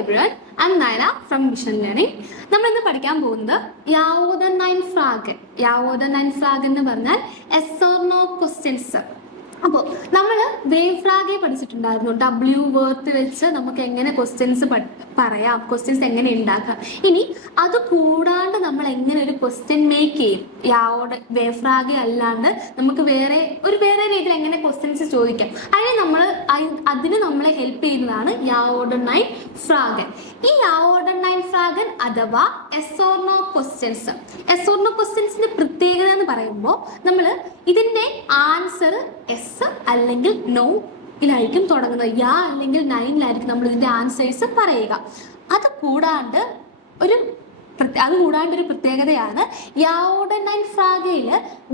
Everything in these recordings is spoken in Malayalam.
everyone, I'm Naila from Mission Learning. നമ്മൾ ഇന്ന് പഠിക്കാൻ പോകുന്നത് യാവോദൻ നൈൻ ഫ്രാഗ്. യാവോദൻ നൈൻ ഫ്രാഗ് എന്ന് പറഞ്ഞാൽ എസ് ഓർ നോ ക്വസ്റ്റ്യൻസ്. അപ്പോൾ നമ്മൾ വേവ് ഫ്രാഗെ പഠിച്ചിട്ടുണ്ടായിരുന്നു. W വേർത്ത് വെച്ച് നമുക്ക് എങ്ങനെ ക്വസ്റ്റ്യൻസ് പറയാം, ക്വസ്റ്റ്യൻസ് എങ്ങനെ ഉണ്ടാക്കാം. ഇനി അത് കൂടാണ്ട് നമ്മൾ എങ്ങനെ ഒരു ക്വസ്റ്റ്യൻ മേക്ക് ചെയ്യും, വേവ് ഫ്രാഗെ അല്ലാണ്ട് നമുക്ക് വേറെ രീതിയിൽ എങ്ങനെ ക്വസ്റ്റ്യൻസ് ചോദിക്കാം, അതിന് നമ്മളെ ഹെൽപ്പ് ചെയ്യുന്നതാണ് യാവോദൻ നൈൻ ഫ്രാഗൻ. ഈ യാവോദൻ നൈൻ ഫ്രാഗൻ അഥവാ yes or no questions. Yes or no ക്വസ്റ്റ്യൻസിന്റെ പ്രത്യേകത എന്ന് പറയുമ്പോൾ നമ്മൾ ഇതിന്റെ ആൻസർ എസ് അല്ലെങ്കിൽ നോ ിലായിരിക്കും തുടങ്ങുന്നത്. യാ അല്ലെങ്കിൽ നൈനിലായിരിക്കും നമ്മൾ ഇതിന്റെ ആൻസേഴ്സ് പറയുക. അത് കൂടാണ്ട് ഒരു പ്രത്യേകതയാണ് യാവോദൻ നൈൻ ഫ്രാഗയിൽ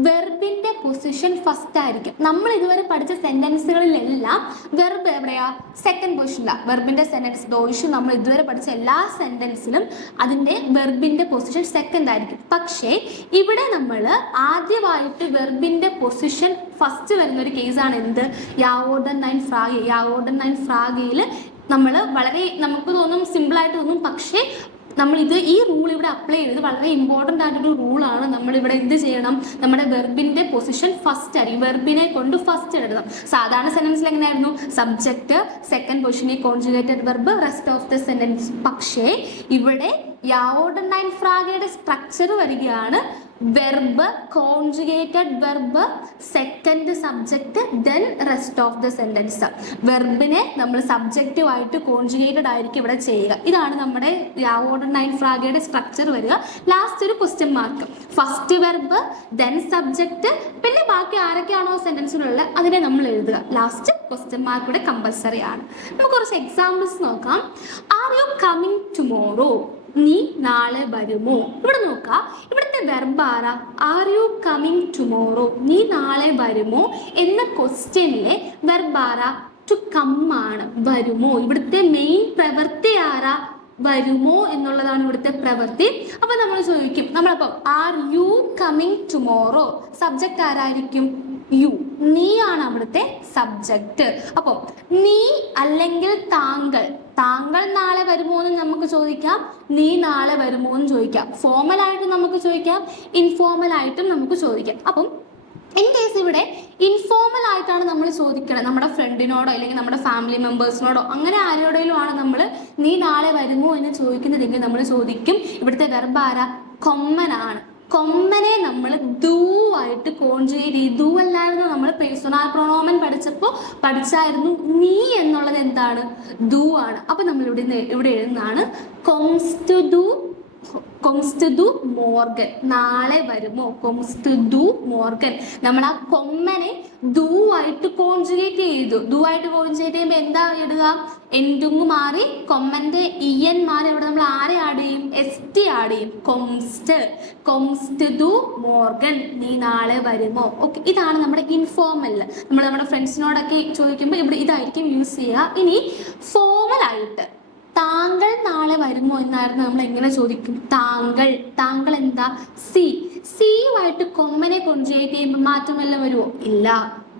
വെർബിന്റെ പൊസിഷൻ ഫസ്റ്റ് ആയിരിക്കും. നമ്മൾ ഇതുവരെ പഠിച്ച സെന്റൻസുകളിലെല്ലാം വെർബ് എവിടെയാ? സെക്കൻഡ് പൊസിഷനിലാണ്. വെർബിന്റെ സെന്റൻസ് ദോഷു നമ്മൾ ഇതുവരെ പഠിച്ച എല്ലാ സെന്റൻസിലും അതിന്റെ വെർബിന്റെ പൊസിഷൻ സെക്കൻഡ് ആയിരിക്കും. പക്ഷേ ഇവിടെ നമ്മൾ ആദ്യമായിട്ട് വെർബിന്റെ പൊസിഷൻ ഫസ്റ്റ് വരുന്ന ഒരു കേസാണ് എന്ത്? യാവോദൻ നൈൻ ഫ്രാഗെ. യാവോദൻ നൈൻ ഫ്രാഗയിൽ നമ്മൾ നമുക്ക് തോന്നും സിമ്പിളായിട്ട് തോന്നും, പക്ഷേ ഈ റൂൾ ഇവിടെ അപ്ലൈ ചെയ്തത് വളരെ ഇമ്പോർട്ടൻ്റ് ആയിട്ടൊരു റൂളാണ്. നമ്മളിവിടെ എന്ത് ചെയ്യണം? നമ്മുടെ വെർബിന്റെ പൊസിഷൻ ഫസ്റ്റ് ആയിരിക്കും. വെർബിനെ കൊണ്ട് ഫസ്റ്റ് എഴുതണം. സാധാരണ സെന്റൻസിൽ എങ്ങനെയായിരുന്നു? സബ്ജക്റ്റ്, സെക്കൻഡ് പൊസിഷനിൽ conjugated verb, rest of the sentence. പക്ഷേ ഇവിടെ യാവോദൻ നൈൻ ഫ്രാഗയുടെ സ്ട്രക്ചർ വരികയാണ് verb, conjugated verb, second subject, then rest of the sentence. വെർബിനെ നമ്മൾ സബ്ജക്റ്റുമായിട്ട് കോൺജുഗേറ്റഡ് ആയിരിക്കും ഇവിടെ ചെയ്യുക. ഇതാണ് നമ്മുടെ യാവോദൻ നൈൻ ഫ്രാഗയുടെ സ്ട്രക്ചർ വരിക. ലാസ്റ്റ് ഒരു question mark. First verb, then subject, പിന്നെ ബാക്കി ആരൊക്കെയാണോ സെന്റൻസിലുള്ള അതിനെ നമ്മൾ എഴുതുക. ലാസ്റ്റ് ക്വസ്റ്റ്യൻ മാർക്ക് ഇവിടെ കമ്പൽസറി ആണ്. നമുക്ക് കുറച്ച് എക്സാമ്പിൾസ് നോക്കാം. R you coming tomorrow? നീ നാളെ വരുമോ? ഇവിടെ നോക്കാം, ഇവിടുത്തെ വെർബ് ആരാ? R you coming tomorrow? നീ നാളെ വരുമോ എന്ന ക്വസ്റ്റ്യനിലെ വെർബ് ആരാ? ടു കം ആണ്. വരുമോ ഇവിടുത്തെ മെയിൻ പ്രവൃത്തി ആരാ? വരുമോ എന്നുള്ളതാണ് ഇവിടുത്തെ പ്രവൃത്തി. അപ്പൊ നമ്മൾ ചോദിക്കും, നമ്മളപ്പം are you coming tomorrow, subject ആരായിരിക്കും? യു. നീ ആണ് അവിടുത്തെ സബ്ജക്റ്റ്. അപ്പൊ നീ അല്ലെങ്കിൽ താങ്കൾ നാളെ വരുമോ എന്ന് നമുക്ക് ചോദിക്കാം, നീ നാളെ വരുമോ എന്ന് ചോദിക്കാം. ഫോർമൽ ആയിട്ടും നമുക്ക് ചോദിക്കാം, ഇൻഫോർമൽ ആയിട്ടും നമുക്ക് ചോദിക്കാം. അപ്പം ഇൻ കേസ് ഇവിടെ ഇൻഫോർമൽ ആയിട്ടാണ് നമ്മൾ ചോദിക്കണം, നമ്മുടെ ഫ്രണ്ടിനോടോ അല്ലെങ്കിൽ നമ്മുടെ ഫാമിലി മെമ്പേഴ്സിനോടോ അങ്ങനെ ആരോടെങ്കിലും ആണ് നമ്മൾ നീ നാളെ വരുമോ എന്ന് ചോദിക്കുന്നതെങ്കിൽ നമ്മൾ ചോദിക്കും, ഇവിടുത്തെ വെർബ് ആരാ? കൊമ്മൻ ആണ്. കൊമ്മനെ നമ്മൾ ദൂ ആയിട്ട് കോൺജുഗേറ്റ് ചെയ്യും. ദൂ അല്ലായിരുന്നു നമ്മൾ പേഴ്സണൽ പ്രൊനോമൻ പഠിച്ചായിരുന്നു. നീ എന്നുള്ളത് എന്താണ്? ദൂ ആണ്. അപ്പൊ നമ്മൾ ഇവിടെ എഴുതുന്നതാണ് കൊംസ് ടു ദു മോർഗൻ. നാളെ വരുമോ? കൊംസ് ടു ദു മോർഗൻ. നമ്മൾ ആ കൊമ്മനെ ദൂ ആയിട്ട് കോൺജുഗേറ്റ് ചെയ്തു. ദൂ ആയിട്ട് കോൺജുഗേറ്റ് ചെയ്യുമ്പോൾ എന്താ ഇടുക? എൻഡുങ് മാറി കൊമ്മന്റെ ഇയൻ മാറി ഇവിടെ നമ്മൾ ആരെ ആഡ് ചെയ്യും? ST ആഡ് ചെയ്യും. കൊംസ് ടു ദു മോർഗൻ. നീ നാളെ വരുമോ? ഓക്കെ, ഇതാണ് നമ്മുടെ ഇൻഫോർമൽ. നമ്മുടെ ഫ്രണ്ട്സിനോടൊക്കെ ചോദിക്കുമ്പോൾ ഇവിടെ ഇതായിരിക്കും യൂസ് ചെയ്യുക. ഇനി ഫോർമൽ ആയിട്ട് താങ്കൾ നാളെ വരുമോ എന്നായിരുന്നു നമ്മൾ എങ്ങനെ ചോദിക്കും? താങ്കൾ എന്താ? സിയുമായിട്ട് കൊമ്മനെ കോൺജുഗേറ്റ് ചെയ്യുമ്പോൾ മാറ്റം വല്ലതും വരുമോ? ഇല്ല.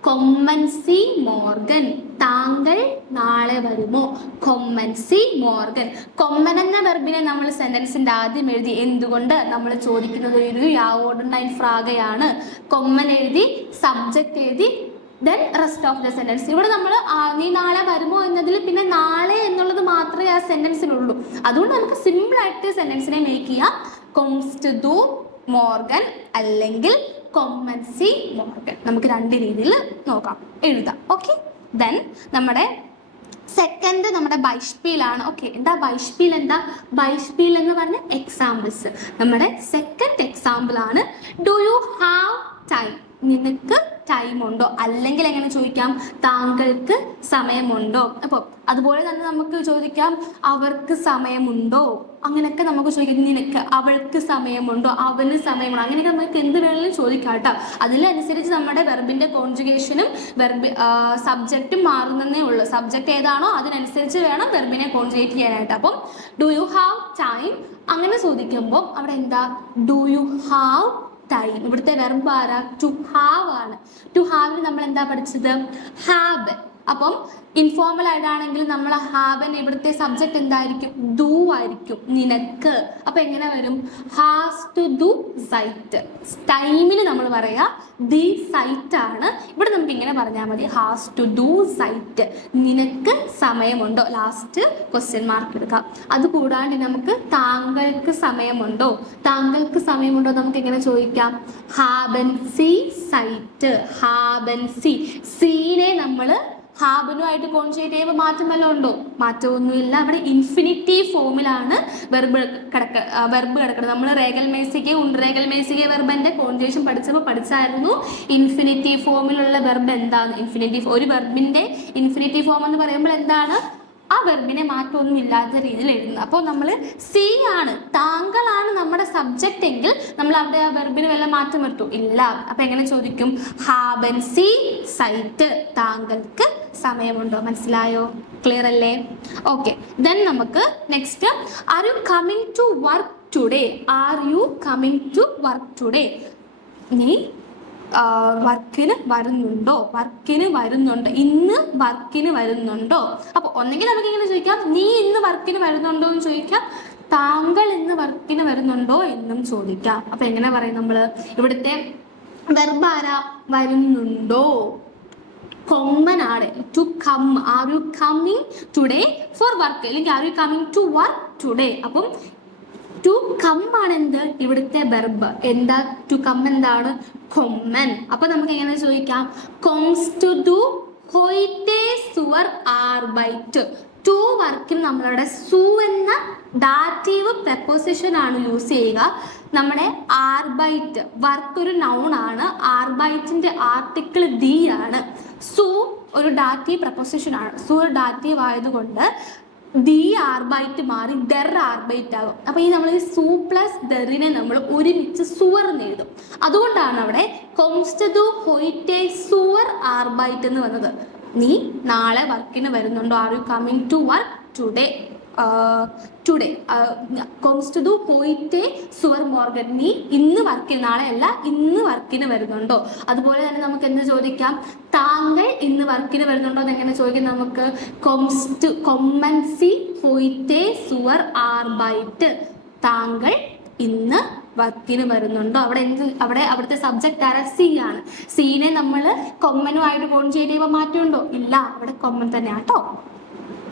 കൊമ്മൻ സി മോർഗൻ. താങ്കൾ നാളെ വരുമോ? കൊമ്മൻ സി മോർഗൻ. കൊമ്മൻ എന്ന വെർബിനെ നമ്മൾ സെന്റൻസിന്റെ ആദ്യം എഴുതി. എന്തുകൊണ്ട്? നമ്മൾ ചോദിക്കുന്നത് ഒരു യാവോദൻ നൈൻ ഫ്രാഗയാണ്. കൊമ്മൻ എഴുതി, സബ്ജക്റ്റ് എഴുതി, then rest of the sentence. ഇവിടെ നമ്മൾ നീ നാളെ വരുമോ എന്നതിൽ പിന്നെ നാളെ എന്നുള്ളത് മാത്രമേ ആ സെന്റൻസിനുള്ളൂ. അതുകൊണ്ട് നമുക്ക് സിമ്പിൾ ആയിട്ട് സെന്റൻസിനെ മേക്ക് ചെയ്യാം. കൊംസ് ടു ദു മോർഗൻ അല്ലെങ്കിൽ കൊമ്മൻ സി മോർഗൻ. നമുക്ക് രണ്ട് രീതിയിൽ നോക്കാം, എഴുതാം. ഓക്കെ, ദെൻ നമ്മുടെ സെക്കൻഡ് നമ്മുടെ ബൈഷ്പീലാണ്. ഓക്കെ, എന്താ ബൈഷ്പീൽ? ബൈഷ്പീൽ എന്ന് പറഞ്ഞ എക്സാമ്പിൾസ്. നമ്മുടെ സെക്കൻഡ് എക്സാമ്പിൾ ആണ് ഡു യു ഹാവ് ടൈം? നിനക്ക് ടൈം ഉണ്ടോ? അല്ലെങ്കിൽ എങ്ങനെ ചോദിക്കാം? താങ്കൾക്ക് സമയമുണ്ടോ? അപ്പോൾ അതുപോലെ തന്നെ നമുക്ക് ചോദിക്കാം അവർക്ക് സമയമുണ്ടോ, അങ്ങനെയൊക്കെ നമുക്ക് ചോദിക്കാം. നിനക്ക്, അവൾക്ക് സമയമുണ്ടോ, അവന് സമയമുണ്ടോ, അങ്ങനെയൊക്കെ നമുക്ക് എന്ത് വേണമെങ്കിലും ചോദിക്കാം കേട്ടോ. അതിനനുസരിച്ച് നമ്മുടെ വെർബിന്റെ കോൺജുഗേഷനും സബ്ജക്റ്റും മാറുന്നതേ ഉള്ളൂ. സബ്ജക്റ്റ് ഏതാണോ അതിനനുസരിച്ച് വേണം വെർബിനെ കോൺജുഗേറ്റ് ചെയ്യാനായിട്ട്. അപ്പം ഡു യു ഹാവ് ടൈം അങ്ങനെ ചോദിക്കുമ്പോൾ അവിടെ എന്താ? Do you have time. ഇവിടുത്തെ വെർബ് ആരാ? ടു ഹാവ് ആണ്. ടു ഹാവിന് നമ്മൾ എന്താ പഠിച്ചത്? ഹാബ്. അപ്പം ഇൻഫോർമൽ ആയിട്ടാണെങ്കിൽ നമ്മൾ ഹാവൻ ഇവിടുത്തെ സബ്ജക്റ്റ് എന്തായിരിക്കും? ഡു ആയിരിക്കും, നിനക്ക്. അപ്പൊ എങ്ങനെ വരും? ഹാസ് ടു ഡു സൈറ്റ്. ടൈമിന് നമ്മൾ പറയാ ദി സൈറ്റ് ആണ്. ഇവിടെ നമുക്ക് ഇങ്ങനെ പറഞ്ഞാൽ മതി, ഹാസ് ടു ഡു സൈറ്റ്. നിനക്ക് സമയമുണ്ടോ? ലാസ്റ്റ് ക്വസ്റ്റ്യൻ മാർക്ക് എടുക്കാം. അത് കൂടാണ്ട് നമുക്ക് താങ്കൾക്ക് സമയമുണ്ടോ? താങ്കൾക്ക് സമയമുണ്ടോ നമുക്ക് എങ്ങനെ ചോദിക്കാം? ഹാബൻ സി സൈറ്റ്. ഹാബൻ സി. സീനെ നമ്മൾ ഹാബനുമായിട്ട് കോൺജുഗേറ്റ് ചെയ്യുമ്പോൾ മാറ്റം വല്ലതും ഉണ്ടോ? മാറ്റമൊന്നുമില്ല. അവിടെ ഇൻഫിനിറ്റീവ് ഫോമിലാണ് വെർബ് കിടക്കുന്നത്. നമ്മൾ റേഗൽ മേസിക ഉൺറേഗൽ മേസിക വെർബിന്റെ കോൺജുഗേഷൻ പഠിച്ചപ്പോൾ പഠിച്ചായിരുന്നു ഇൻഫിനിറ്റീവ് ഫോമിലുള്ള വെർബ് എന്താണ്. ഒരു വെർബിന്റെ ഇൻഫിനിറ്റീവ് ഫോം എന്ന് പറയുമ്പോൾ എന്താണ്? ആ വെർബിനെ മാറ്റമൊന്നും ഇല്ലാത്ത രീതിയിൽ എഴുതുന്നത്. അപ്പോൾ നമ്മൾ സി ആണ്, താങ്കളാണ് നമ്മുടെ സബ്ജക്റ്റ് എങ്കിൽ നമ്മൾ അവിടെ ആ വെർബിന് വല്ല മാറ്റം വരുത്തൂ? ഇല്ല. അപ്പൊ എങ്ങനെ ചോദിക്കും? ഹാബൻ സി സൈറ്റ്. താങ്കൾക്ക് സമയമുണ്ടോ? മനസ്സിലായോ? ക്ലിയർ അല്ലേ? ഓക്കെ. ദെൻ നമുക്ക് next, are you coming to work today? Are you coming to work today? നീ വർക്കിന് വരുന്നുണ്ടോ? വർക്കിന് വരുന്നുണ്ടോ? ഇന്ന് വർക്കിന് വരുന്നുണ്ടോ? അപ്പൊ ഒന്നെങ്കിൽ നമുക്ക് ഇങ്ങനെ ചോദിക്കാം, നീ ഇന്ന് വർക്കിന് വരുന്നുണ്ടോ എന്ന് ചോദിക്കാം. താങ്കൾ ഇന്ന് വർക്കിന് വരുന്നുണ്ടോ എന്നും ചോദിക്കാം. അപ്പൊ എങ്ങനെ പറയും നമ്മള്? ഇവിടുത്തെ വെർബ് ആരാ? വരുന്നുണ്ടോ. കോമൺ ആണ് to come. Are you coming today for work, അല്ലെങ്കിൽ are you coming to work today. അപ്പം ടു കം ആണ് എന്ത്? ഇവിടുത്തെ വെർബ്. എന്താ ടു കം? എന്താണ്? കൊമ്മൻ. അപ്പൊ നമുക്ക് എങ്ങനെ ചോദിക്കാം? കോംസ് ടു ഡു ഹോയിറ്റേ സുവർ ആർബൈറ്റ്. ടു വർക്കിന് നമ്മളുടെ സു എന്ന ഡാറ്റീവ് പ്രപ്പോസിഷൻ ആണ് യൂസ് ചെയ്യുക. നമ്മുടെ ആർബൈറ്റ് വർക്ക് ഒരു നൗൺ ആണ്. ആർബൈറ്റിന്റെ ആർട്ടിക്കിൾ ദി ആണ്. സു ഒരു ഡാറ്റീവ് പ്രപ്പോസിഷൻ ആണ്. സു ഒരു ഡാറ്റീവ് ആയതുകൊണ്ട് ദി ആർബൈറ്റ് മാറി ഡെർ ആർബൈറ്റ് ആകും. അപ്പൊ ഈ നമ്മൾ സു പ്ലസ് ഡെറിനെ നമ്മൾ ഒരുമിച്ച് സുവർ എന്ന് എഴുതും. അതുകൊണ്ടാണ് അവിടെ കോംസ്റ്റു ഹോയിറ്റേ സുവർ ആർബൈറ്റ് എന്ന് വന്നത്. നീ നാളെ വർക്കിന് വരുന്നുണ്ടോ? Are you coming to work today? Today കോംസ് ടു ഹോയിറ്റേ സുവർ മോർഗൻ. നീ ഇന്ന് വർക്കിന്, നാളെ അല്ല ഇന്ന് വർക്കിന് വരുന്നുണ്ടോ? അതുപോലെ തന്നെ നമുക്ക് എന്ത് ചോദിക്കാം? താങ്കൾ ഇന്ന് വർക്കിന് വരുന്നുണ്ടോ എന്ന് എങ്ങനെ ചോദിക്കാം? നമുക്ക് കൊമ്മൻസി ഹോയിറ്റേ സുവർ ആർബൈറ്റ്. താങ്കൾ ഇന്ന് വർക്കിന് വരുന്നുണ്ടോ? അവിടുത്തെ സബ്ജക്റ്റ് ആരാ? സി ആണ്. സീനെ നമ്മൾ കൊമ്മനുമായിട്ട് കോൺജുഗേറ്റ് ചെയ്യുമ്പോൾ മാറ്റമുണ്ടോ? ഇല്ല, അവിടെ കൊമ്മൻ തന്നെയാണ് കേട്ടോ.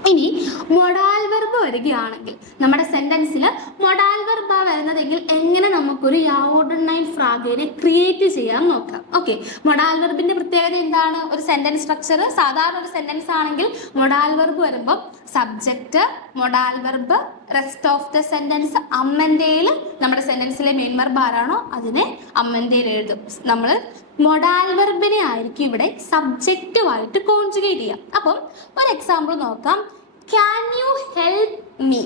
ഇനി മൊഡാൽ വെർബ് വരികയാണെങ്കിൽ നമ്മുടെ സെന്റൻസിൽ മൊഡാൽ വെർബ് വരുന്നതെങ്കിൽ എങ്ങനെ നമുക്കൊരു യാവോർഡിനൈൽ ഫ്രാഗേനെ ക്രിയേറ്റ് ചെയ്യാൻ നോക്കാം. ഓക്കെ, മൊഡാൽ വെർബിന്റെ പ്രത്യേകത എന്താണ്? ഒരു സെന്റൻസ് സ്ട്രക്ചർ സാധാരണ ഒരു സെന്റൻസ് ആണെങ്കിൽ മൊഡാൽ വെർബ് വരുമ്പോൾ subject, modal verb, rest of the sentence അമ്മന്റെയിൽ നമ്മുടെ സെന്റൻസിലെ മെയിൻ വെർബ് ആരാണോ അതിനെ അമ്മന്റെയിൽ എഴുതും. നമ്മൾ മൊഡാൽ വെർബിനെ ആയിരിക്കും ഇവിടെ സബ്ജക്റ്റുമായിട്ട് കോൺജുഗേറ്റ് ചെയ്യാം. അപ്പം ഒരു എക്സാമ്പിൾ നോക്കാം. Can you help me?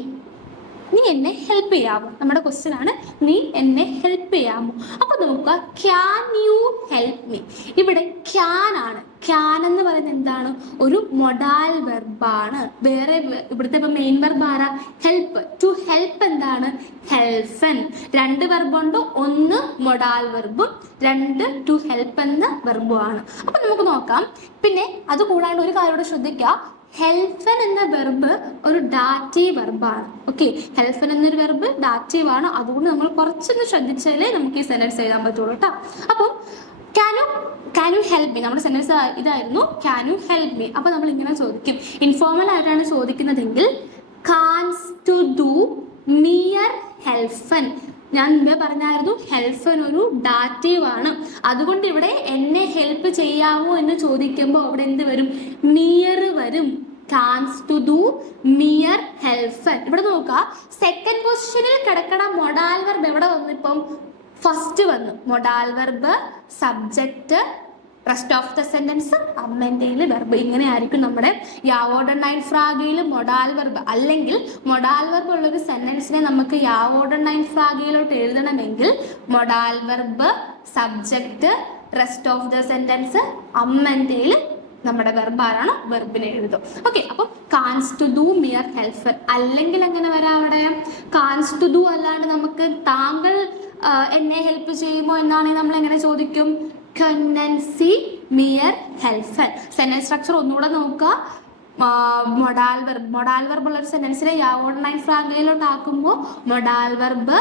നീ എന്നെ ഹെൽപ്പ് ചെയ്യാമോ? നമ്മുടെ ക്വസ്റ്റ്യൻ ആണ്, നീ എന്നെ ഹെൽപ്പ് ചെയ്യാമോ? അപ്പൊ നോക്കുക, ക്യാൻ യു ഹെൽപ്പ് മീ. ഇവിടെ ക്യാൻ ആണ്. ക്യാൻ എന്ന് പറയുന്നത് എന്താണ്? ഒരു മൊഡാൽ വെർബാണ്. വേറെ ഇവിടുത്തെ ഇപ്പൊ മെയിൻ വെർബ് ആരാ? ഹെൽപ്പ്. ടു ഹെൽപ്പ് എന്താണ്? ഹെൽഫൻ. രണ്ട് വെർബുണ്ട്, ഒന്ന് മൊഡാൽ വെർബും രണ്ട് ടു ഹെൽപ്പ് എന്ന വെർബും ആണ്. അപ്പൊ നമുക്ക് നോക്കാം. പിന്നെ അത് കൂടാണ്ട് ഒരു കാര്യം കൂടെ ശ്രദ്ധിക്കുക, ഹെൽഫൻ എന്ന വെർബ് ഒരു ഡാറ്റീവ് വെർബാണ്. ഓക്കെ, ഹെൽഫൻ എന്നൊരു വെർബ് ഡാറ്റീവ് ആണ്. അതുകൊണ്ട് നമ്മൾ കുറച്ചൊന്ന് ശ്രദ്ധിച്ചാലേ നമുക്ക് ഈ സെന്റൻസ് എഴുതാൻ പറ്റുള്ളൂ കേട്ടോ. അപ്പം ക്യാൻ യു ഹെൽപ്പ് മീ, നമ്മുടെ സെന്റൻസ് ഇതായിരുന്നു, ക്യാൻ യു ഹെൽപ്പ് മീ. അപ്പൊ നമ്മൾ ഇങ്ങനെ ചോദിക്കും. ഇൻഫോർമൽ ആയിട്ടാണ് ചോദിക്കുന്നതെങ്കിൽ കാൻസ് ടു ഡു നിയർ ഹെൽഫൻ. ഞാൻ മുമ്പേ പറഞ്ഞായിരുന്നു ഹെൽഫൻ ഒരു ഡാറ്റീവ് ആണ്. അതുകൊണ്ട് ഇവിടെ എന്നെ ഹെൽപ്പ് ചെയ്യാമോ എന്ന് ചോദിക്കുമ്പോൾ അവിടെ എന്ത് വരും? നിയർ വരും. കാൻസ് ടു ഡു നിയർ ഹെൽഫൻ. ഇവിടെ നോക്കുക, സെക്കൻഡ് പൊസിഷനിൽ കിടക്കണ മൊഡാൽ വെർബ് എവിടെ വന്നു? ഇപ്പം ഫസ്റ്റ് വന്നു. Modal verb, subject, rest of the sentence അമ്മന്റെയിൽ വെർബ്. ഇങ്ങനെ ആയിരിക്കും നമ്മുടെ യാവോർഡിനൈൽ ഫ്രാഗയിൽ മൊഡാൽ വെർബ്. അല്ലെങ്കിൽ മൊഡാൽ വെർബ് ഉള്ളൊരു സെന്റൻസിനെ നമുക്ക് യാവോർഡിനൈൽ ഫ്രാഗയിലോട്ട് എഴുതണമെങ്കിൽ modal verb, subject, rest of the sentence അമ്മന്റെയിൽ നമ്മുടെ വെർബ് ആരാണ് വെർബിനെ എഴുതും. ഓക്കെ, അപ്പൊ കാൻസ് ടു ഡു മിയർ ഹെൽഫൻ. അല്ലെങ്കിൽ എങ്ങനെ വരാം? അവിടെ കാൻസ് ടു ഡു അല്ലാണ്ട് നമുക്ക് താങ്കൾ എന്നെ ഹെൽപ്പ് ചെയ്യുമോ എന്നാണെങ്കിൽ നമ്മൾ എങ്ങനെ ചോദിക്കും? Können Sie മിയർ ഹെൽഫൻ. സെന്റൻസ് സ്ട്രക്ചർ ഒന്നുകൂടെ നോക്കുക. മൊഡാൽ വെർബ് ഉള്ള ഒരു സെന്റൻസിനെ യാവോർഡിനൈൻ ഫ്രാഗയിലോട്ട് ആക്കുമ്പോൾ മൊഡാൽ വെർബ്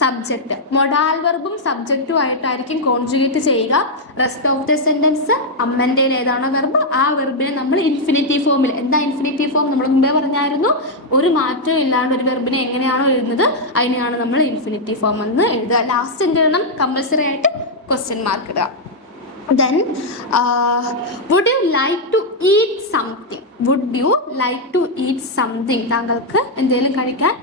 സബ്ജക്റ്റ്, മൊഡാൽ വെർബും സബ്ജക്റ്റും ആയിട്ടായിരിക്കും കോൺജുഗേറ്റ് ചെയ്യുക. റെസ്റ്റ് ഓഫ് ദ സെന്റൻസ് അമ്മൻ്റെ ഏതാണോ വെർബ് ആ വെർബിനെ നമ്മൾ ഇൻഫിനിറ്റീവ് ഫോമിൽ, എന്താ ഇൻഫിനിറ്റീവ് ഫോം നമ്മൾ മുമ്പേ പറഞ്ഞായിരുന്നു, ഒരു മാറ്റവും ഇല്ലാണ്ട് ഒരു വെർബിനെ എങ്ങനെയാണോ എഴുതുന്നത് അതിനെയാണ് നമ്മൾ ഇൻഫിനിറ്റീവ് ഫോം എന്ന് എഴുതുക. ലാസ്റ്റ് എന്ത് ചെയ്യണം, കമ്പൽസറി ആയിട്ട് ക്വസ്റ്റ്യൻ മാർക്ക് ഇടുക. Then would you like to eat something? Would you like to eat something? താങ്കൾക്ക് എന്തെങ്കിലും കഴിക്കാൻ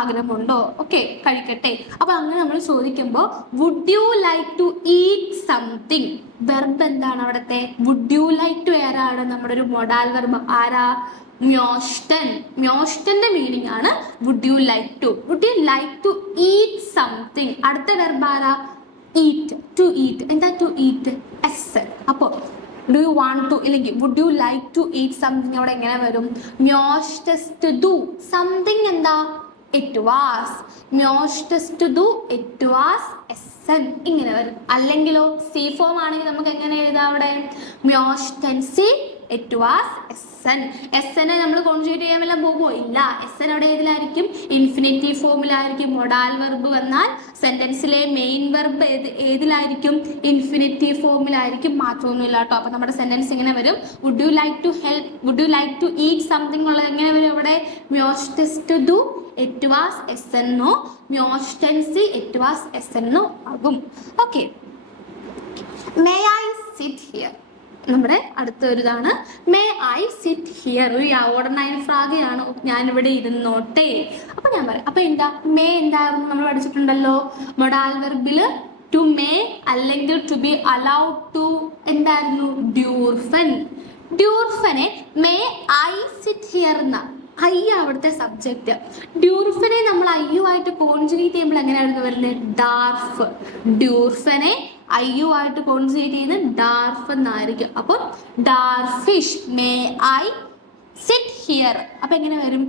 ആഗ്രഹമുണ്ടോ? ഓക്കെ, കഴിക്കട്ടെ. അപ്പൊ അങ്ങനെ നമ്മൾ ചോദിക്കുമ്പോൾ would you like to eat something, verb എന്താണ് അവിടുത്തെ? വുഡ് യു ലൈക്ക് ടു ആരാണ് നമ്മുടെ ഒരു മൊഡാൽ വെർബ്, ആരാ? മ്യോഷ്ടൻ. മ്യോഷ്ടന്റെ മീനിങ് ആണ് would you like to. Would you like to eat something, അടുത്ത വെർബ് ആരാ? ഈറ്റ്. ടു ഈറ്റ്, എന്താ ടു ഈറ്റ്? എസ്. അപ്പോൾ ഡു യു വാണ്ട് ടു ഇല്ലെങ്കിൽ would you like to eat something അവിടെ എങ്ങനെ വരും? മ്യോഷ്ടസ് ടു സംതിങ് എന്താ? ഇറ്റ് വാസ്. മ്യോഷ്ടസ് ടു ഇറ്റ് വാസ് എസ്എൻ ഇങ്ങനെ വരും. അല്ലെങ്കിലോ സി ഫോം ആണെങ്കിൽ നമുക്ക് എങ്ങനെ എഴുതാം അവിടെ? മ്യോഷ്ടൻസി ഇറ്റ് വാസ് എസ്എൻ. എസ്എനെ നമ്മൾ കോൺജുഗേറ്റ് ചെയ്യാൻ വല്ല പോകുമോ? ഇല്ല. എസ്എൻ അവിടെ ഏതിലായിരിക്കും? ഇൻഫിനിറ്റീവ് ഫോമിലായിരിക്കും. മൊഡാൽ വെർബ് വന്നാൽ സെന്റൻസിലെ മെയിൻ വെർബ് ഏതിലായിരിക്കും? ഇൻഫിനിറ്റീവ് ഫോമിലായിരിക്കും. മാറ്റമൊന്നുമില്ല കേട്ടോ. അപ്പൊ നമ്മുടെ സെന്റൻസ് ഇങ്ങനെ വരും, would you like to help, would you like to eat something ഉള്ളത് എങ്ങനെ വരും അവിടെ? മ്യോഷ്ടസ് ടു ഇറ്റ് വാസ് എസ് എന്നോ മ്യോഷ്ടൻസി ഇറ്റ് വാസ് എസ് എന്നോ ആകും. Okay, may I sit here നമ്മുടെ അടുത്ത ഒരു ഇതാണ്. മേ ഐ സിറ്റ് ഹിയർ ഒരു യാവോർഡിനൈൻ ഫ്രാഗയാണ്, ഞാനിവിടെ ഇരുന്നോട്ടെ. അപ്പൊ ഞാൻ പറയാം, അപ്പൊ എന്താ മേ എന്തായിരുന്നു നമ്മൾ പഠിച്ചിട്ടുണ്ടല്ലോ, മൊഡാൽ വെർബില് ടു മേ അല്ലെങ്കിൽ ടു ബി അലൗഡ് ടു എന്തായിരുന്നു? ഡ്യൂർഫൻ. ഡ്യൂർഫനെ മേ ഐ സിറ്റ് ഹിയർ എന്ന ഐ അവിടുത്തെ സബ്ജക്റ്റ്. ഡ്യൂർഫനെ നമ്മൾ അയ്യു ആയിട്ട് കോൺജുഗേറ്റ് ചെയ്യുമ്പോൾ എങ്ങനെയായിരുന്നു വരുന്നത്? ഡാർഫ്. ഡ്യൂർഫനെ അയ്യു ആയിട്ട് കോൺജുഗേറ്റ് ചെയ്യുന്നത് ഡാർഫ് എന്നായിരിക്കും. അപ്പൊ ഡാർഫിഷ് മേ ഐ സിറ്റ് ഹിയർ. അപ്പൊ എങ്ങനെ വരും?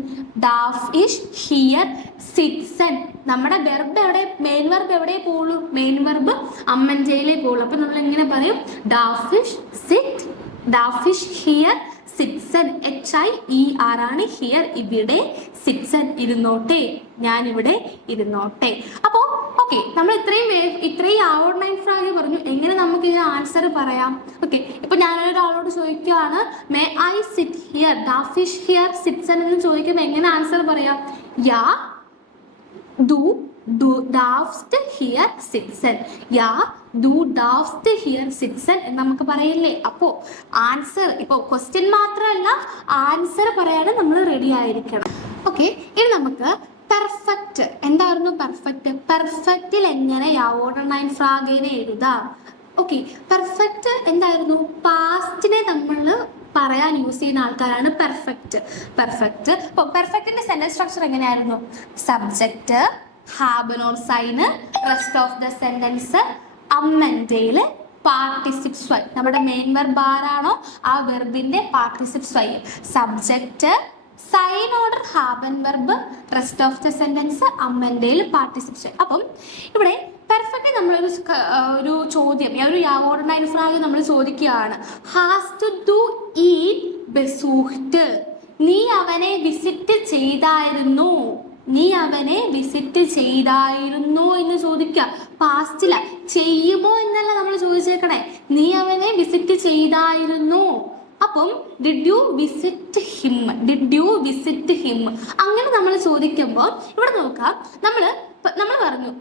ഡാർഫിഷ് ഹിയർ സിറ്റ്സൺ. നമ്മുടെ വെർബ് എവിടെ? മെയിൻ വെർബ് എവിടെ പോളൂ? Main verb അമ്മൻജയിലേ പോളൂ. അപ്പൊ നമ്മൾ എങ്ങനെ പറയും? ഡാർഫിഷ് സിറ്റ്, ഡാർഫിഷ് ഹിയർ സിറ്റ്സൺ. HIER ആണ് ഹിയർ, ഇവിടെ സിറ്റ്സൺ ഇരുന്നോട്ടെ, ഞാനിവിടെ ഇരുന്നോട്ടെ. അപ്പോൾ ഓക്കെ, നമ്മൾ ഇത്രയും യാവോർഡിനൈൻ ഫ്രാഗ് പറഞ്ഞു. എങ്ങനെ നമുക്ക് ഇതിന് ആൻസർ പറയാം? ഓക്കെ, ഇപ്പൊ ഞാനൊരാളോട് ചോദിക്കുകയാണ് മേ ഐ സിറ്റ് ഹിയർ, ഡാർഫിഷ് ഹിയർ സിറ്റ്സൺ എന്ന് ചോദിക്കുമ്പോൾ എങ്ങനെ ആൻസർ പറയാം? യാ ഡു ഡാഫ്സ്റ്റ് ഹിയർ സിറ്റ്സൺ. യാ ഡു ഡാഫ്സ്റ്റ് ഹിയർ സിറ്റ്സൺ എന്ന് നമുക്ക് പറയില്ലേ? അപ്പോൾ ആൻസർ ഇപ്പോൾ ക്വസ്റ്റ്യൻ മാത്രമല്ല ആൻസർ പറയാനും നമ്മൾ റെഡി ആയിരിക്കണം. ഓക്കെ, ഇനി നമുക്ക് പെർഫെക്റ്റ് എന്തായിരുന്നു? പെർഫെക്റ്റ്. പെർഫെക്റ്റിൽ എങ്ങനെ യാവോർഡിനൈൻ ഫ്രാഗിനെ എഴുതാം? ഓക്കെ, പെർഫെക്റ്റ് എന്തായിരുന്നു? പാസ്റ്റിനെ നമ്മൾ പറയാൻ യൂസ് ചെയ്യുന്ന ആൾക്കാരാണ് പെർഫെക്റ്റ്. പെർഫെക്റ്റ്. അപ്പോൾ പെർഫെക്റ്റിന്റെ സെന്റൻസ് സ്ട്രക്ചർ എങ്ങനെയായിരുന്നു? സബ്ജക്റ്റ്, ഹാബൻ ഓർ സൈന്, റെസ്റ്റ് ഓഫ് ദ സെന്റൻസ് അമ്മൻഡയില് പാർട്ടിസിപ്സ് വൈ. നമ്മുടെ മെയിൻ വെർബ് ആരാണോ ആ വെർബിന്റെ പാർട്ടിസിപ്സ് വൈ. സബ്ജക്റ്റ്, സൈൻ ഓർഡർ ഹാബൻ verb, rest of the sentence അമ്മൻഡയിൽ പാർട്ടിസിപ്സ് വൈ. അപ്പം ഇവിടെ പെർഫെക്റ്റ് നമ്മളൊരു ചോദ്യം, ഒരു യാവോർഡിനൈൻ ഫ്രാഗ് നമ്മൾ ചോദിക്കുകയാണ്. ഹാസ് ടു ഡു ഈറ്റ് ബെസൂഹ്റ്റ്. നീ അവനെ വിസിറ്റ് ചെയ്തായിരുന്നു, നീ അവനെ വിസിറ്റ് ചെയ്തായിരുന്നു എന്ന് ചോദിക്കുക. പാസ്റ്റില ചെയ്യുമോ എന്നല്ല നമ്മൾ ചോദിച്ചേക്കണേ, നീ അവനെ വിസിറ്റ് ചെയ്തായിരുന്നു. അപ്പം did you visit him, did you visit him അങ്ങനെ നമ്മൾ ചോദിക്കുമ്പോൾ ഇവിടെ നോക്കാം, നമ്മൾ പറഞ്ഞു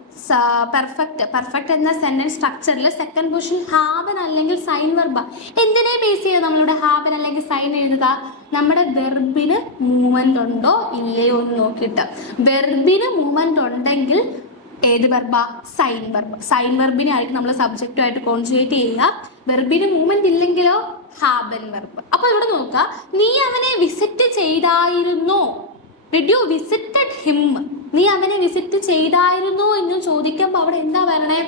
പെർഫെക്റ്റ് എന്ന സെന്റൻസ് സ്ട്രക്ചറിൽ സെക്കൻഡ് പൊസിഷൻ ഹാബൻ അല്ലെങ്കിൽ സൈൻ വെർബ. എന്തിനെ ബേസ് ചെയ്ത് നമ്മളിവിടെ ഹാബൻ അല്ലെങ്കിൽ സൈൻ എഴുതുക? നമ്മുടെ വെർബിന് മൂവ്മെന്റ് ഉണ്ടോ ഇല്ലയോ എന്ന് നോക്കിയിട്ട്. വെർബിന് മൂവ്മെന്റ് ഉണ്ടെങ്കിൽ ഏത് വെർബ? സൈൻ വെർബ്. സൈൻ വെർബിനെ ആയിരിക്കും നമ്മൾ സബ്ജക്റ്റുമായിട്ട് കോൺജുഗേറ്റ് ചെയ്യുക. വെർബിന് മൂവ്മെന്റ് ഇല്ലെങ്കിലോ ഹാബൻ വെർബ്. അപ്പൊ ഇവിടെ നോക്കുക, നീ അവനെ വിസിറ്റ് ചെയ്തായിരുന്നു. Did you visited him? നീ അവനെ വിസിറ്റ് ചെയ്തായിരുന്നു എന്ന് ചോദിക്കുമ്പോൾ അവിടെ എന്താ വരണേ?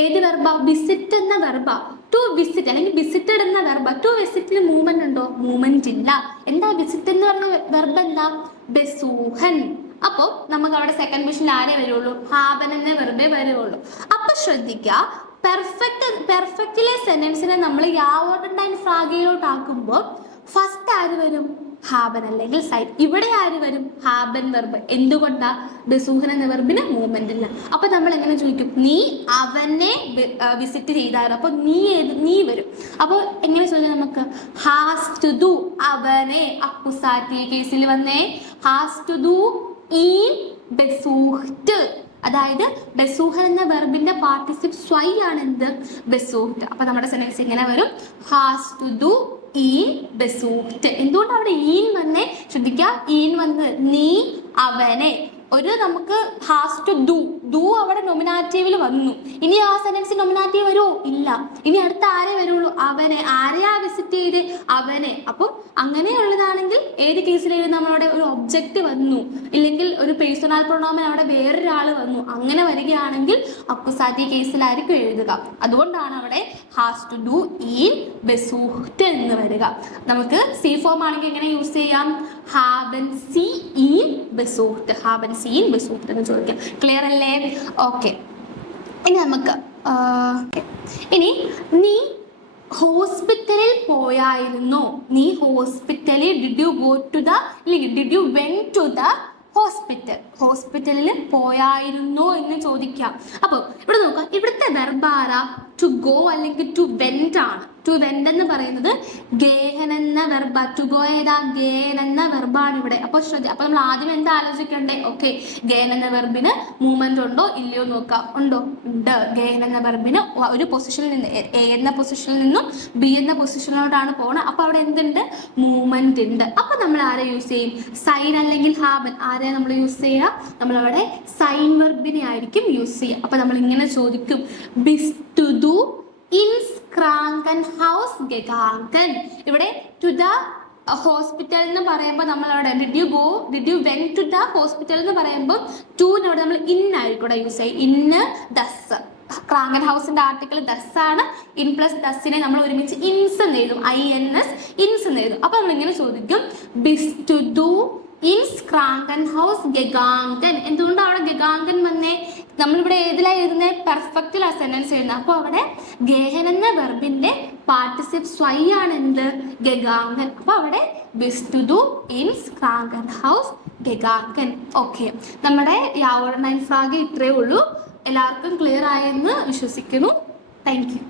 ഏത് വെർബ? വിസിറ്റ് എന്ന വെർബ. ടു വിസിറ്റ് അല്ലെങ്കിൽ വിസിറ്റഡ് എന്ന വെർബ. ടു വിസിറ്റിന് മൂവ്മെന്റ് ഉണ്ടോ? മൂവ്മെന്റ് ഇല്ല. എന്താ വിസിറ്റ് എന്ന് പറഞ്ഞ വെർബ്? എന്താ? ബെസൂഹൻ. അപ്പോൾ നമുക്ക് അവിടെ സെക്കൻഡ് പൊസിഷനിൽ ആരേ വരുള്ളൂ? ഹാബൻ എന്ന വെർബേ വരുള്ളൂ. അപ്പൊ ശ്രദ്ധിക്കുക, പെർഫെക്റ്റിലെ സെന്റൻസിനെ നമ്മൾ യാവോർഡൻ ഫ്രാഗയിലോട്ട് ആക്കുമ്പോൾ ഫസ്റ്റ് ആര് വരും? ഹാബൻ അല്ലെങ്കിൽ സൈൻ. ഇവിടെ ആര് വരും? ഹാബൻ വെർബ്. എന്തുകൊണ്ടാ? ബെസൂഹൻ എന്ന വെർബിന് മൂവ്മെന്റ് ഇല്ല. അപ്പൊ നമ്മൾ എങ്ങനെ ചോദിക്കും? നീ അവനെ വിസിറ്റ് ചെയ്തായിരുന്നു. അപ്പൊ നീ വരും. അപ്പൊ എങ്ങനെ ചോദിക്കാം നമുക്ക്? ഹാസ് ടു ഡു, അവനെ. അക്കുസാറ്റി കേസിൽ വന്നേ ഹാസ് ടു ഡു ഈൻ ബെസൂഹ്റ്റ്. അതായത് ബെസൂഹൻ എന്ന വെർബിന്റെ പാർട്ടിസിപ്പ് സ്വൈ ആണ് എന്ത്? ബെസൂഹ്റ്റ്. അപ്പൊ നമ്മുടെ സെന്റൻസ് ഇങ്ങനെ വരും, ഹാസ് ടു ഡു ഈൻ ബെസൂഹ്റ്റ്. എന്തുകൊണ്ട് അവിടെ ഈൻ വന്നേ? ശ്രദ്ധിക്കാം, ഈൻ വന്ന് നീ അവനെ. ഒരു നമുക്ക് ഹാസ് ടു ഡു അവിടെ നൊമിനാറ്റീവിൽ വന്നു. ഇനി ആ സെന്റൻസ് നൊമിനാറ്റീവ് വരുമോ? ഇല്ല. ഇനി അടുത്ത ആരെ വരുള്ളൂ? അവനെ. ആരെയാ വിസിറ്റ് ചെയ്ത്? അവനെ. അപ്പം അങ്ങനെയുള്ളതാണെങ്കിൽ ഏത് കേസിലായാലും നമ്മളവിടെ ഒരു ഒബ്ജക്റ്റ് വന്നു, ഇല്ലെങ്കിൽ ഒരു പേഴ്സണൽ പ്രൊണോമൻ അവിടെ വേറൊരാൾ വന്നു, അങ്ങനെ വരികയാണെങ്കിൽ അക്കുസാറ്റി കേസിലായിരിക്കും എഴുതുക. അതുകൊണ്ടാണ് അവിടെ ഹാസ് ടു ഡു ഈൻ ബെസൂഹ്റ്റ് എന്ന് വരിക. നമുക്ക് സി ഫോം ആണെങ്കിൽ എങ്ങനെ യൂസ് ചെയ്യാം? ഹാബൻ സി ഈൻ ബെസൂഹ്റ്റ്. ഹാബൻ സി ഈൻ ബെസൂഹ്റ്റ് എന്ന് ചോദിക്കാം. ക്ലിയർ അല്ലേ? ഓക്കെ. ഇനി നമുക്ക് ഇനി നീ ഹോസ്പിറ്റലിൽ പോയായിരുന്നോ? നീ ഹോസ്പിറ്റലിൽ did you go to the, അല്ലെങ്കിൽ did you went to the ഹോസ്പിറ്റലിൽ പോയായിരുന്നോ എന്ന് ചോദിക്കാം. അപ്പോൾ ഇവിടെ നോക്കാം, ഇവിടുത്തെ വെർബാര ടു ഗോ അല്ലെങ്കിൽ ടു വെന്റ് ആണ്. ടു വെന്റ് എന്ന് പറയുന്നത് ഗേഹൻ എന്ന വെർബ. ടു ഗോ ഏതാ? ഗേൻ എന്ന വെർബാണ് ഇവിടെ. അപ്പോൾ അപ്പോൾ നമ്മൾ ആദ്യം എന്താ ആലോചിക്കണ്ടേ? ഓക്കെ, ഗേൻ എന്ന വെർബിന് മൂവ്മെന്റ് ഉണ്ടോ ഇല്ലയോ നോക്കാം. ഉണ്ടോ? ഉണ്ട്. ഗേൻ എന്ന വെർബിന് ഒരു പൊസിഷനിൽ നിന്ന് എ എന്ന പൊസിഷനിൽ നിന്നും ബി എന്ന പൊസിഷനിലോട്ടാണ് പോകുന്നത്. അപ്പോൾ അവിടെ എന്തുണ്ട്? മൂവ്മെന്റ് ഉണ്ട്. അപ്പോൾ നമ്മൾ ആരെ യൂസ് ചെയ്യും? സൈൻ അല്ലെങ്കിൽ ഹാബൻ. ആരെ നമ്മൾ യൂസ് ചെയ്യുക? നമ്മളവിടെ സൈൻ വെർബിനെ ആയിരിക്കും യൂസ് ചെയ്യുക. അപ്പോൾ നമ്മൾ ഇങ്ങനെ ചോദിക്കും, ബിസ് ടു ഡു ഇൻസ് ക്രാങ്കൻ ഹൗസ് ഗെഗാങ്കൻ. ഇവിടെ ടു ദ ഹോസ്പിറ്റൽ എന്ന് പറയുമ്പോൾ നമ്മളവിടെ did you went to the hospital എന്ന് പറയുമ്പോൾ ടൂനോട് നമ്മൾ ഇൻ ആയിരിക്കും യൂസ് ചെയ്യും. ഇന്ന് ദസ്. ക്രാങ്കൻ ഹൗസിന്റെ ആർട്ടിക്കിൾ ദസ് ആണ്. ഇൻ പ്ലസ് ദസ്സിനെ നമ്മൾ ഒരുമിച്ച് ഇൻസ് എന്ന് എഴുതും. INS ഇൻസ് എന്ന് എഴുതും. അപ്പൊ നമ്മൾ ഇങ്ങനെ ചോദിക്കും, ബിസ് ടു ഡു ഇൻസ് ക്രാങ്കൻ ഹൗസ് ഗെഗാങ്കൻ. എന്തുകൊണ്ടാണ് അവിടെ ഗെഗാങ്കൻ വന്നേ? നമ്മളിവിടെ ഏതിലാണ് എഴുതുന്നത്? പെർഫെക്റ്റിലാണ് സെന്റൻസ് എഴുതുന്നത്. അപ്പോൾ അവിടെ ഗേഹൻ എന്ന വെർബിന്റെ പാർട്ടിസിപ്പ് സ്വൈ ആണ് എന്ത്? ഗെഗാങ്കൻ. അപ്പോൾ അവിടെ ബിസ് ടു ഡു ഇൻസ് ക്രാങ്കൻ ഹൗസ് ഗെഗാങ്കൻ. ഓക്കെ, നമ്മുടെ യാവോർഡൻ ഫ്രാഗ് ഇത്രയേ ഉള്ളൂ. എല്ലാവർക്കും ക്ലിയർ ആയെന്ന് വിശ്വസിക്കുന്നു. Thank U.